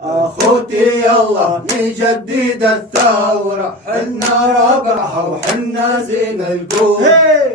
اخوتي يلا نجدد الثورة، حنا رابعها وحنا زين القوم.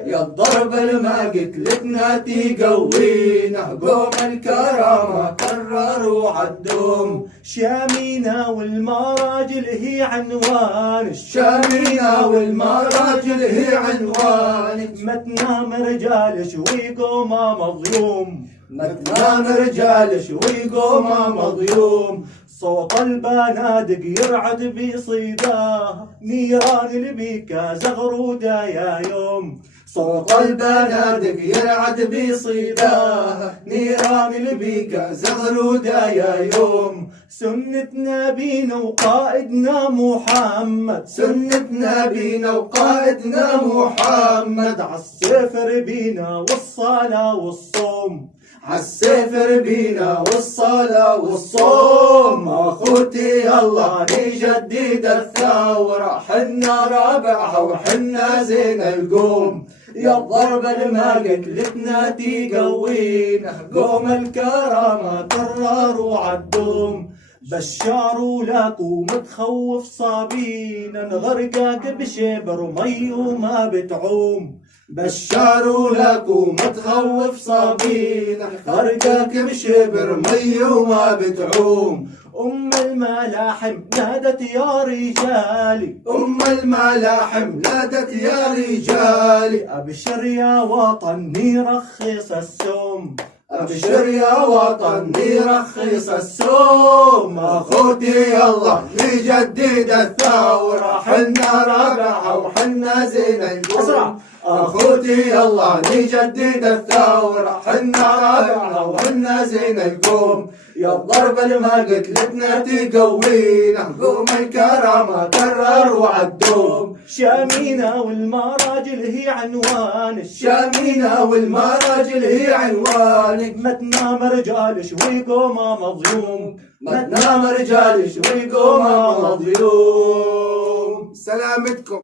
يا الضرب ما قتلتنا تقوينا، قوم الكرامة كرروا عالدوم. شامينا والمراجل هي عنوان، شامينا والمراجل هي عنوان. ما تنام رجال شوي قومه مظلوم، ما تنام رجال شوي قومه مظلوم. صوت البنادق يرعد بصيداه، نيران البيكا زغروده يا يوم. صوت البنادق يرعد بصيداه، نيران البيكا زغروده يا يوم. سنة نبينا وقائدنا محمد، سنة نبينا وقائدنا محمد. عالسيف ربينا والصلاة والصوم، عالسيف ربينا والصلاة والصوم. اخوتي يلا نجدد الثورة، حنا رابعها وحنا زين القوم. يا الضرب ما قتلتنا تقوينا، قوم الكرامة كرروا عالدوم. بشاروا لك ومتخوف صابينا، نغرقك بشبر مي وما بتعوم. بشاروا لك ومتخوف صابينا، غرقك بشبر مي وما بتعوم. أم الملاحم نادت يا رجالي، أم الملاحم نادت يا رجالي. أبشر يا وطن نرخص السوم، أبشر يا وطن نرخص السوم. اخوتي يلا نجدد الثورة، حنا رابعها وحنا زين القوم. اخوتي يلا نجدد الثورة، حنا رابعها وحنا زين القوم. يا الضرب ما قتلتنا تقوينا، قوم الكرامة كرروا عالدوم. شامينا والمراجل هي عنوان، شامينا والمراجل هي عنوان. ما تنام رجال شوي قومه مظلوم، ما تنام رجال شوي قومه مظلوم. سلامتكم.